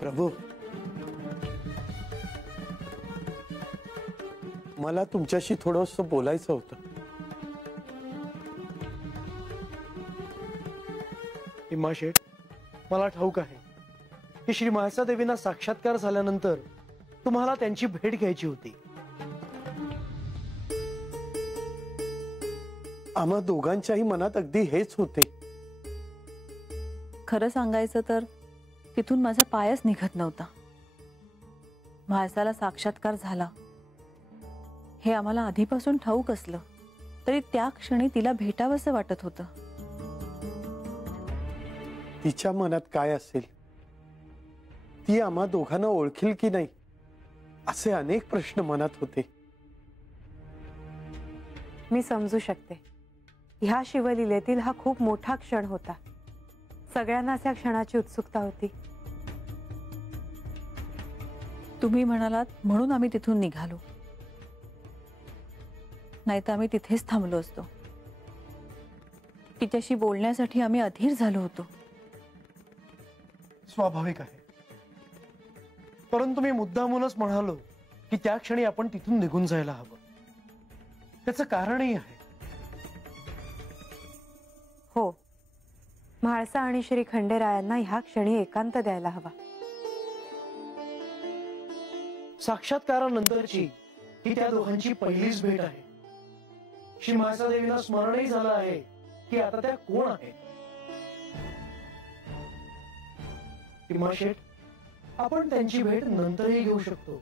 प्रभू, मला तुमच्याशी थोडंसं बोलायचं होतं. इम्मा शेठ, मला ठाऊक आहे की श्री म्हाळसा देवींना साक्षात्कार झाल्यानंतर तुम्हाला त्यांची भेट घ्यायची होती. आम्हा दोघांच्याही मनात अगदी हेच होते. खरं सांगायचं तर तिथून माझा पायच निघत नव्हता. म्हाळसाला साक्षात्कार झाला हे आम्हाला आधीपासून ठाऊक असलं तरी त्या क्षणी तिला भेटावंसं वाटत होतं. तिच्या मनात काय असेल, ती आम्हा दोघांना ओळखेल की नाही, असे अनेक प्रश्न मनात होते. मी समजू शकते. ह्या शिवलीलेतील हा खूप मोठा क्षण होता. सगळ्यांनाच या क्षणाची उत्सुकता होती. तुम्ही म्हणालात म्हणून आम्ही तिथून निघालो, नाहीतर आम्ही तिथेच थांबलो असतो. तिच्याशी बोलण्यासाठी आम्ही अधीर झालो होतो. स्वाभाविक आहे, परंतु मी मुद्दामूनच म्हणालो की त्या क्षणी आपण तिथून निघून जायला हवं. त्याचं कारणही आहे. हो, म्हाळसा आणि श्री खंडेरायांना ह्या क्षणी एकांत द्यायला हवा. साक्षात्कारानंतरची ही त्या दोघांची पहिलीच भेट आहे. श्री म्हाळसा देवींना स्मरणही झालं आहे की आता त्या कोण आहेत. इम्मा शेठ, आपण त्यांची भेट नंतरही घेऊ शकतो.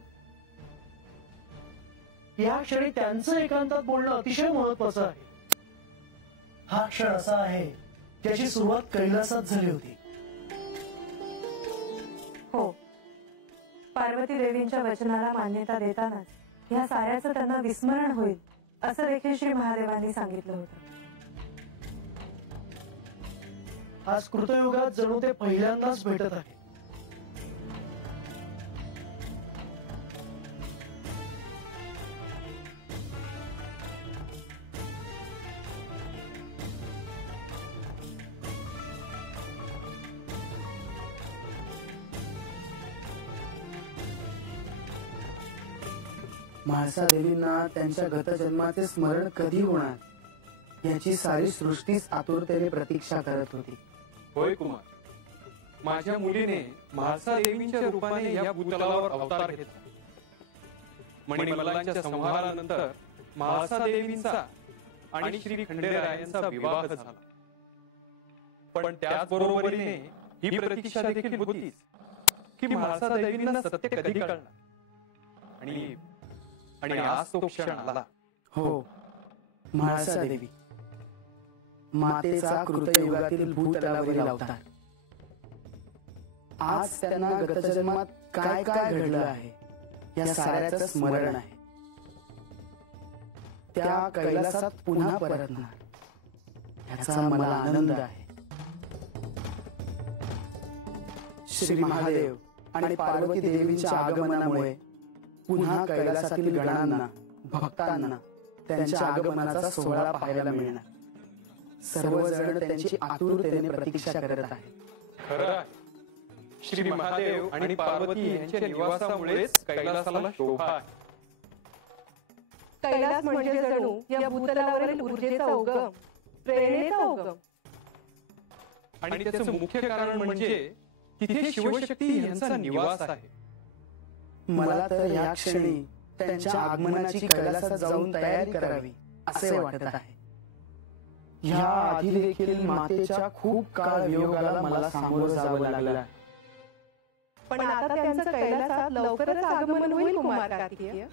या क्षणी त्यांचं एकांतात बोलणं अतिशय महत्वाचं आहे. हा क्षण असा आहे त्याची सुरुवात कैलासात झाली होती. हो, पार्वती देवींच्या वचनाला मान्यता देतानाच ह्या साऱ्याचं त्यांना विस्मरण होईल असं देखील श्री महादेवांनी सांगितलं होतं. आज कृतयुगात जणू ते पहिल्यांदाच भेटत आहे. म्हाळसा देवींना त्यांच्या गतजन्माचे स्मरण कधी होणार याची सारी सृष्टीच आतुरतेने प्रतीक्षा करत होती. होय कुमार, माझ्या मुलीने म्हाळसा देवींच्या रूपाने या भूतलावर अवतार घेतला. मणिमल्लांच्या संहारानंतर म्हाळसा देवींचा आणि श्री खंडेरायांचा विवाह झाला. पण त्याचबरोबरीने ही प्रतीक्षा देखील होतीच की म्हाळसा देवींना सत्य कधी कळणार. आणि आज तो क्षण आला. हो, म्हाळसा देवी, मातेचा कृतयुगातील भूतलावरील अवतार. आज त्यांना गतजन्मात काय काय घडलं आहे या साऱ्याचं स्मरण आहे. त्या कैलासात पुन्हा परतणार याचा मला आनंद आहे. श्री महादेव आणि पार्वती देवींच्या आगमनामुळे पुन्हा कैलासातील गणांना, भक्तांना त्यांच्या आगमनाचा सोहळा पाहायला मिळणार. सर्वजण त्यांची आतुरतेने प्रतीक्षा करत आहे. खरं आहे, श्री महादेव आणि पार्वती यांच्या निवासामुळेच कैलासाला शोभा आहे. कैलास म्हणजे जणू या भूतलावरील ऊर्जेचा उगम, प्रेरणेचा उगम. आणि त्याचं मुख्य कारण म्हणजे तिथे शिवशक्ती यांचा निवास आहे. मला तर या क्षणी त्यांच्या आगमनाची कैलासात जाऊन तयारी करावी असे वाटत आहे. ह्या आधी देखील मातेच्या खूप काळ वियोगाला मला सामोरं जावं लागलं. पण आता त्यांचं कैलासात लवकरच आगमन होईल कुमार कार्तिकेय.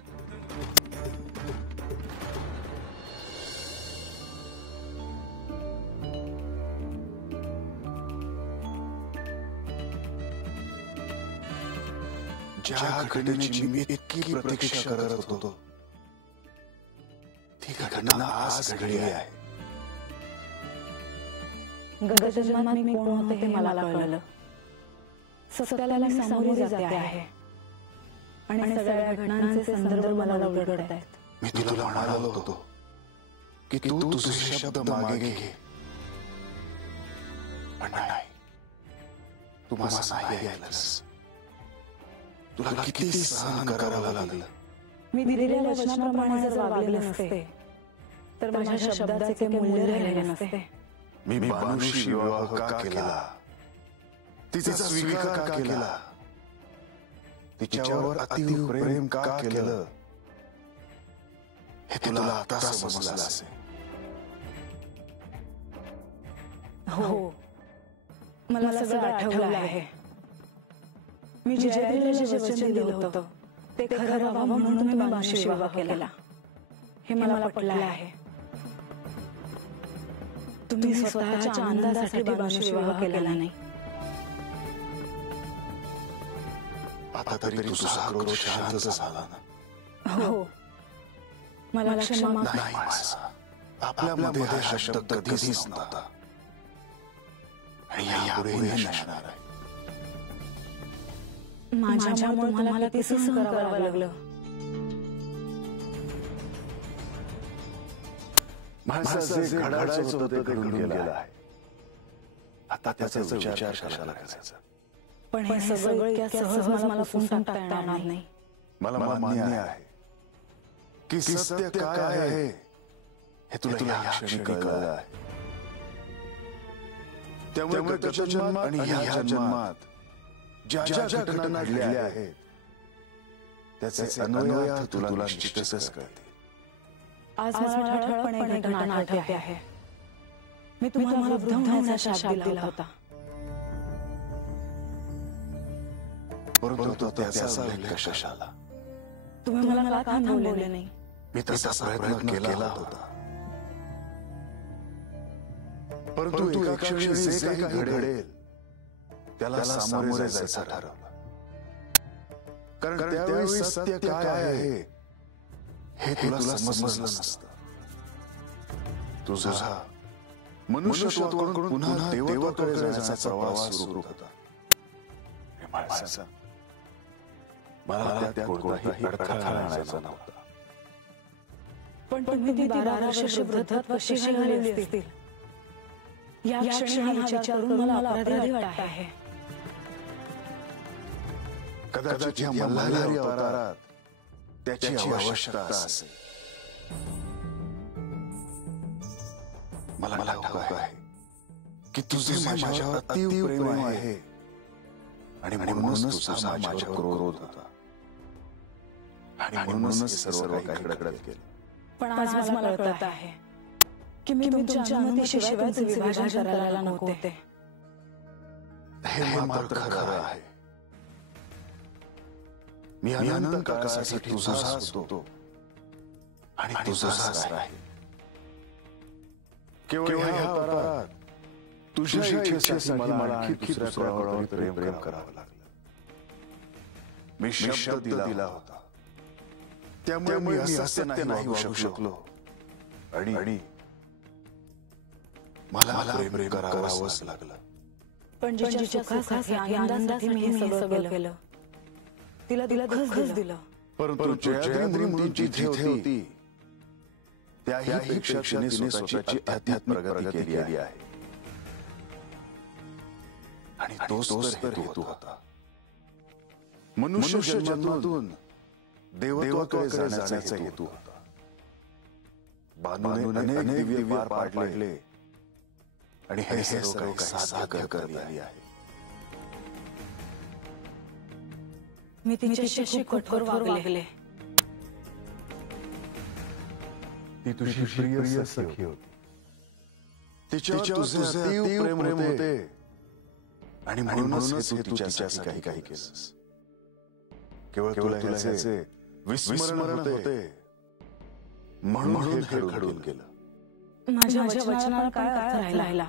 ज्या घटनेची मी इतकी प्रतीक्षा करत होतो ती घटना आज घडली आहे. गतजन्मात मी कोण होते हे मला कळलं. सत्याला मी सामोरी जाते आहे आणि सगळ्या घटनांचे संदर्भ मला उलगडत आहेत. मी तुला म्हणालो होतो की तू तुझे शब्द मागे घे, पण नाही, तू माझं नाही ऐकलंस. तुला किती सहन करावं लागलं. मी दिलेल्या वचनाप्रमाणे जर वागले नसते तर माझ्या शब्दाचे काही मूल्य राहिले नसते. मी बानूशी विवाह का केला, तिचा स्वीकार का केला, तिच्यावर अतीव प्रेम का केलं, हे तुला आता समजलं असेल. हो, मला सगळं आठवलं आहे. मी जयदेवीला जे वचन दिलं होतं ते खरं व्हावं म्हणून मी बानूशी विवाह केला. हे मला पटलं आहे. तुम्ही स्वतःच्या आनंदासाठी बानूशी विवाह केला नाही. आता तरी तुझा क्रोध शांत झाला ना? हो, मला क्षमा. नाही माणसा, आपल्यामध्ये हा शब्द कधीच नव्हता आणि यापुढेही नसणार आहे. माझ्यामुळे तुम्हाला ते सहन करावं लागलं. माणसाचं जे घडायचं होतं ते घडून गेलं आहे. आता त्याचा विचार कशाला करायचा? पण हे सगळं इतक्या सहज मला पुसून टाकता येणार नाही. मला मान्य आहे की सत्य काय आहे हे तुला या क्षणी कळलं आहे. त्यामुळे गत जन्मात आणि ह्या जन्मात ज्या ज्या घटना घडल्या आहेत त्याचे अन्वय तुला निश्चितच कळतील. आज मला ठळकपणे घटना आठवते आहे. मी तुम्हाला वृद्ध होण्याचा शाप दिला होता, परंतु त्याचा उल्लेख कशाला? तुम्ही मला का थांबवले नाही? मी तसा प्रयत्न केला होता, परंतु एका क्षणी जे काही घडेल त्याला सामोरे जायचं ठरवलं. कारण त्यावेळी सत्य काय आहे हे तुला समजलं नसतं. तुझा मनुष्यत्वाकडून पुन्हा देवत्वाकडे जाण्याचा प्रवास सुरू होता. मला त्यात कोणताही अडथळा आणायचा नव्हता. पण तुम्ही ती 12 वर्ष वृद्धत्व कशी घालवली असतील या क्षणी हा विचार करून मला अपराधी वाटत आहे. कदाचित या मल्हारी अवतारात त्याची आवश्यकता असेल. मला ठाऊक आहे की तुझे माझ्यावर अतीव प्रेम आहे आणि म्हणूनच तुझा माझ्यावर क्रोध होता आणि म्हणूनच सर्व काही घडत गेलं. पण आज मला कळत आहे की मी तुमच्या अनुमतीशिवाय तुमचे विभाजन करायला नको होते. हे मात्र खरं आहे. मी अनंत काळासाठी तुझाच होतो आणि तुझाच राहील. केवळ ह्या अवतारात तुझ्या इच्छेसाठी मला आणखी दुसऱ्या कोणावर प्रेम करावं लागलं. मी शब्द दिला होता, त्यामुळे मी असत्य नाही वागू शकलो आणि मला प्रेम करावंच लागलं. पण जिच्या सुखासाठी आनंदासाठी मी हे सगळं केलं. तिला दुःखच दिलं. परंतु जयाद्री म्हणून जिथे होती त्याही पेक्षा तिने स्वतःची अध्यात्मिक प्रगती केली आहे आणि तोच तर हेतू होता. मनुष्य जन्मातून देवत्वाकडे जाण्याचा हेतू होता. बानूने अनेक दिव्य पार पाडले आणि हे सर्व काही साध्य करता आले आहे. मी तिच्याशी खूप कठोर वागले. ती तुझी प्रिय सखी होती. तिच्यावर तुझे अतीव प्रेम होते आणि म्हणूनच तू तिच्यासाठी काही केलंस. केवळ तुला ह्याचे विस्मरण होते म्हणून हे घडून गेलं. माझ्या वचनाला काय अर्थ राहिला?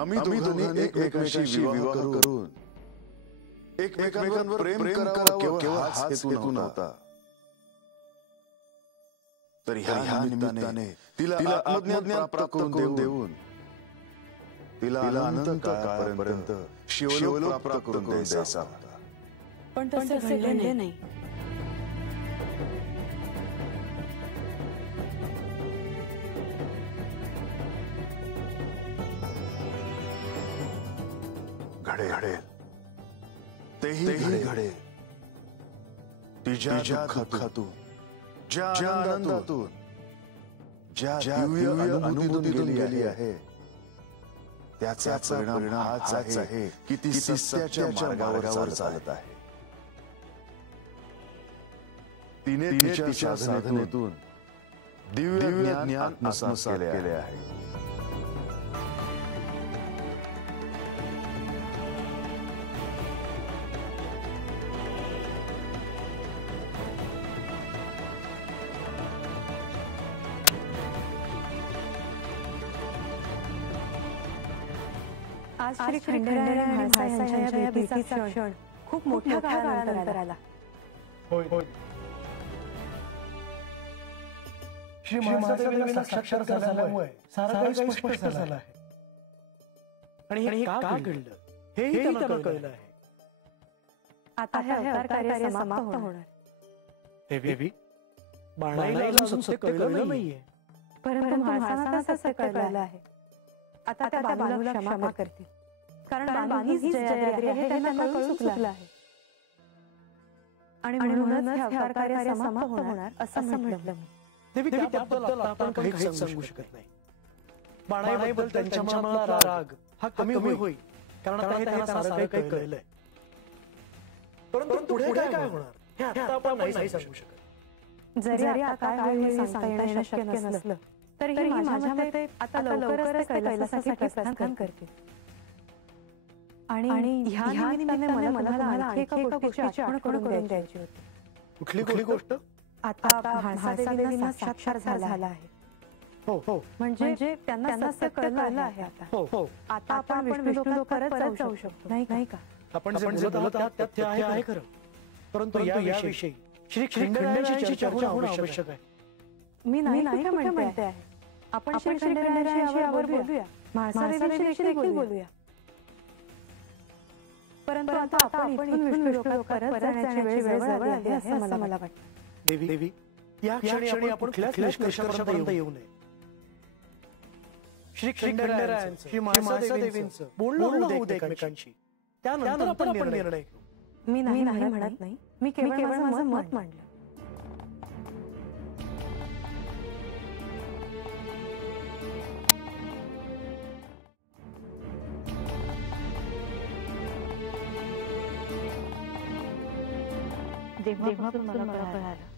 आम्ही दोघांनी एकमेकांशी विवाह करून एकमेकांवर प्रेम करावं केवळ हाच हेतू नव्हता. तर ह्या निमित्ताने तिला आत्मज्ञान प्राप्त करून देऊन तिला अनंत काळापर्यंत शिवलोक प्राप्त करून द्यायचा होता. पण तसे घडले नाही. घडेल तेही घडेल. तिच्या दुःखातून, ज्या आनंदातून, ज्या दिव्य अनुभूतीतून गेली आहे, त्याचा परिणाम हाच आहे की ती सत्याच्या मार्गावर चालत आहे. तिने तिच्या साधनेतून दिव्य ज्ञान आत्मसात केले आहे. आज श्री खंडेराय आणि म्हाळसा यांच्या या भेटीचा क्षण खूप मोठ्या काळानंतर आला. श्री महादेवीला साक्षात्कार झाल्यामुळे सारं काही स्पष्ट झालं आहे. आणि हे का घडलं हेही त्यांना कळलं आहे. आता हे अवतार कार्य समाप्त होणार. देवी बाणाईला अजून सत्य कळलं नाहीये, परंतु म्हाळसांना तर सत्य कळलं आहे. आता त्या बानूला क्षमा करतील, कारण बानू हीच जयाद्री आहे हे त्यांना कळून चुकलं आहे. आणि म्हणूनच हे अवतार कार्य समाप्त होणार असं म्हटलं मी. देवी त्याबद्दल आपण काहीच सांगू शकत नाही. बाणाईबद्दल त्यांच्या मनातला राग हा कमी होईल, कारण आता त्यांना सारं काही कळलंय. परंतु पुढे काय होणार हे आता आपण नाही सांगू शकत. जरी आता काय होईल हे सांगता येणं शक्य नसलं तरीही माझ्या मते आता लवकरच ते कैलासासाठी प्रस्थान करतील. आणि ह्या निमित्ताने मला आणखी एका गोष्टीची आठवण करून द्यायची होती. कुठली गोष्ट? आता म्हाळसादेवींना साक्षात्कार झाला आहे. हो म्हणजे त्यांना सत्य कळलं आहे. आता आपण विष्णू लोकात परत जाऊ शकतो, नाही का? आपण जे बोलत आहात त्यात ते आहे खरं, परंतु याविषयी श्री खंडेरायांची चर्चा होणं आवश्यक आहे. मी नाही म्हणते आहे. आपण श्री खंडेरायांशी यावर बोलूया, म्हाळसादेवीशी देखील बोलूया. परंतु आता आपण विष्णू लोकात परत जाण्याची वेळ जवळ आली आहे असं मला वाटतं. देवी या क्षणी आपण कुठल्याच निष्कर्षापर्यंत येऊ नये. श्री खंडेरायांचं, श्री म्हाळसादेवींचं बोलणं होऊ दे एकमेकांशी, त्यानंतर आपण निर्णय घेऊ. मी नाही म्हणत नाही, मी केवळ माझं मत मांडलं. जेव्हापासून मला कळालं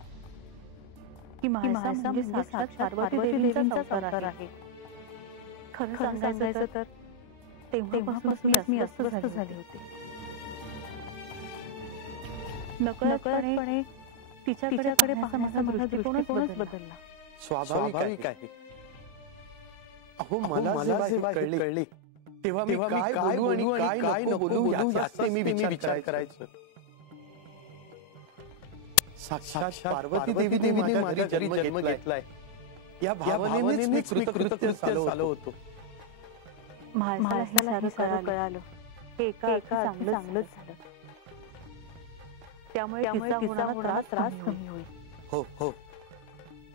की म्हाळसा म्हणजे साक्षात पार्वती देवींचा अवतार आहे, खरं सांगायचं तर तेव्हापासून मी अस्वस्थ झाले होते. नकळतपणे तिच्याकडे माझा दृष्टिकोनच बदलला. स्वाभाविक आहे. अहो मला जे कळले तेव्हा मी काय बोलू आणि काय नको बोलू याचा मी विचार करायचो. साक्षात पार्वती देवीने माझा जन्म घेतलाय या भावनेनेच मी कृतकृत्य झालो होतो. म्हाळसाला सारं कळालं हे एका चांगलंच झालं. त्यामुळे तिचा होणारा त्रास कमी होईल. हो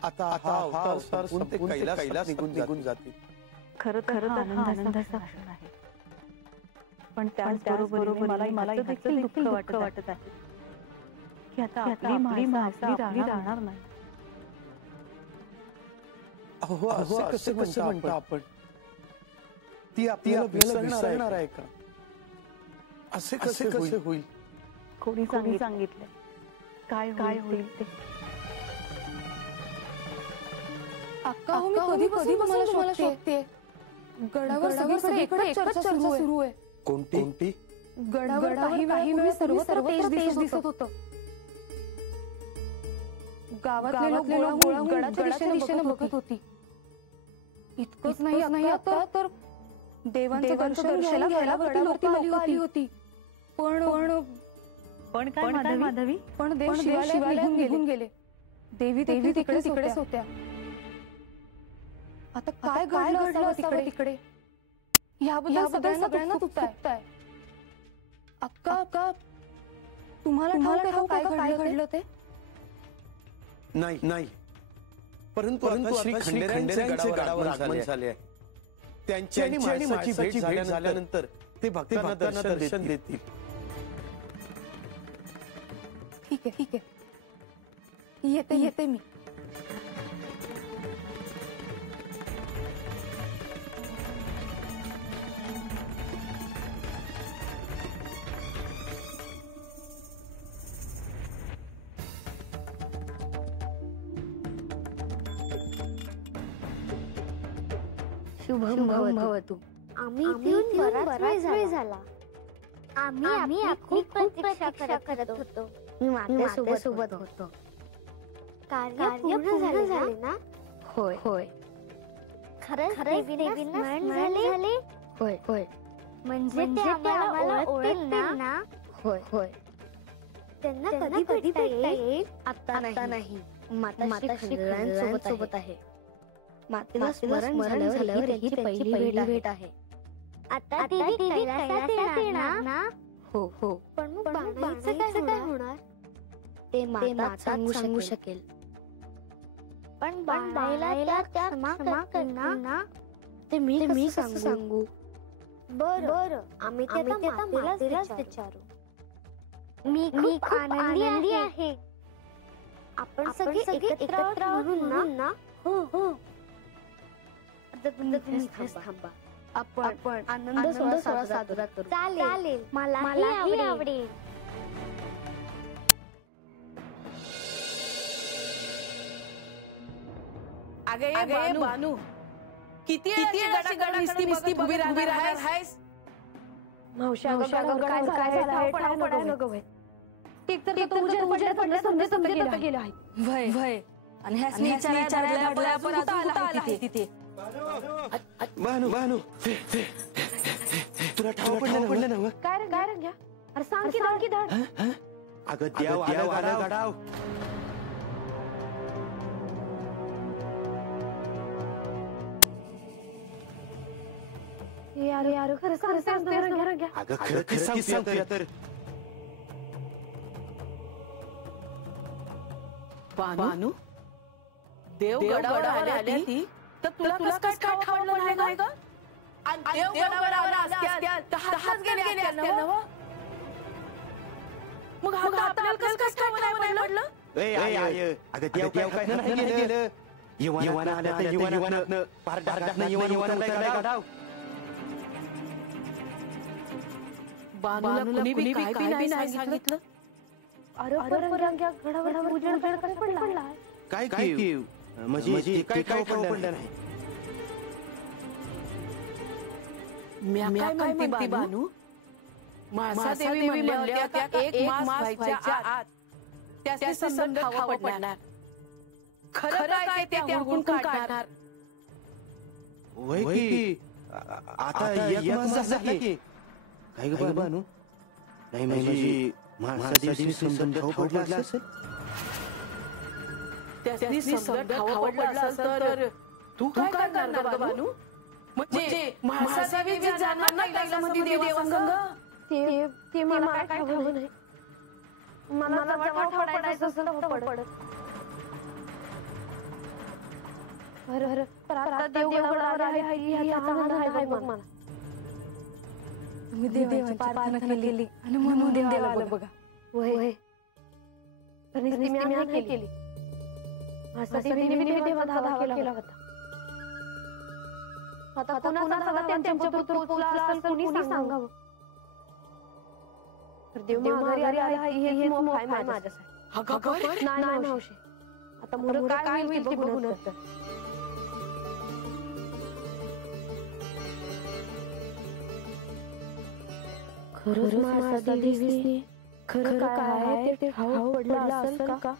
आता अवतार संपून ते कैलास निघून जातील. खरं तर आनंदाचा क्षण आहे, पण त्याचबरोबर मला देखील दुःख वाटत आहे की आता आपली म्हाळसा राहणार नाही. अहो असं कसं म्हणता आपण? ती आपल्याला विसरणार आहे का? असे कसे होईल? कोणी सांगितलं काय होईल ते? अक्का मी कधीपासून तुम्हाला शोधते. गडावर सगळीकडे एकच चर्चा सुरू आहे. कोणती? गडावर काही वेळ सर्व तेज दिसत होतं. गावातले लोक गोळा गडाच्या दिशेने बघत होती. इतकंच नाही आता तर देवांचं दर्शन घ्यायला गडावरती लोक आली होती. पण काय माधवी? पण देव शिवालयात निघून गेले. देवी तिकडेच होत्या. आता काय घडलं असावं तिकडे याबद्दल सगळ्यांना उत्सुकताय. अक्का तुम्हाला काय घडलं ते? नाही परंतु श्री खंडेरायांचे गडावर आगमन झाले आहे. त्यांची आणि माणसाची भेट झाल्यानंतर ते भक्तांना दर्शन देतील. ठीक आहे येते मी. शुभम भवतु. आम्ही बराच वेळ झाला. आम्ही खूप प्रतीक्षा करत होतो. मी माझ्यासोबत होतो. कार्य पूर्ण झाले ना? होय. खरंच देवींना स्मरण झाले? होय. म्हणजे ते आम्हाला ओळखतील ना? होय. त्यांना कधी भेटता येईल? आता नाही. माता सोबत आहे. मातेला स्मरण झाल्यावर ही पहिली भेट आहे. आता देवी कैलासात येणार ना? हो. पण मग बाणाईचं काय होणार? ते माता सांगू शकेल. पण बाणाईला त्या क्षमा करणार ना? ते मी सांगू. बरं. आम्ही त्याला मातेलाच विचारू. मी खूप आनंदी आहे. आपण सगळे एकत्र म्हणून ना? हो. थांबा. आपण आनंद सोहळा साजरा करू. चालेल. मलाही आवडेल. अगे बानू, किती गडाकडे नुसती उभी राहायस? मावशा काय पडायला नको व्हय. एक तर तो उजेड पडला समजे गेला आहे. वय आणि ह्यासनी विचारायला परत आला तिथे. बानू तुला ठाव पडलं ना? काय रंग्या? अरे सांग की धड. अगं देव आलं गडाव. यार खरं रंग्या. अगं खरं सांगतोय तर. बानू देव गडावर आल्या ती तर तुला काय ठाव नाही ग? आणि देव गडावर असत्याल तर हातात गेले असत्याल ना? मग आपल्याला कसं ठाव नाही पडलं? अगं देव काय नाही गेलं. येवाना आल्या तर येवानातनं पार डार्गातनं येवाना गडाव. बानूला कुणी काय नाही सांगितलं? अरे रंग्या गडावर उजेड कसं पडला? काय म्हणजे काय पडलं नाही. मी काय म्हणते बानू, म्हाळसा देवी म्हणल्या होत्या एक मास व्हायच्या आत त्याचे संबंध खावं पडणार. खरं काय ते हुडकून काढणार. वय की आता एक मास झाला की काय ग बानू? नाही म्हणजे म्हाळसा देवी संबंध खावं पडला असेल. त्याची संबंध खावं पडला तर तू काय करणार ग बानू? म्हणजे म्हाळसा देवी जाणार ना कैलासमध्ये देवासंग? ते मला काय ठाऊक नाही. मला ठाऊक पडायचं असेल तर पडत. अरे आता देवगडावर आले ह्याचा आनंद आहे बघ मला. तुम्ही देवाची प्रार्थना केली आणि म्हणून देव आलं बघा. होय. पण मी नाही केली. असं देवीने देवाला धावा केला होता. आता कुणाचा त्यांच्या पोचला असेल कुणी सांगावं. देव माघारी आले हे मोह आहे माझ्यासाठी. नाही मावशी, आता मुलं काय होईल ते बघू नंतर. खरंच म्हाळसा देवीने खरं काय आहे ते ठाऊक पडलं असेल का?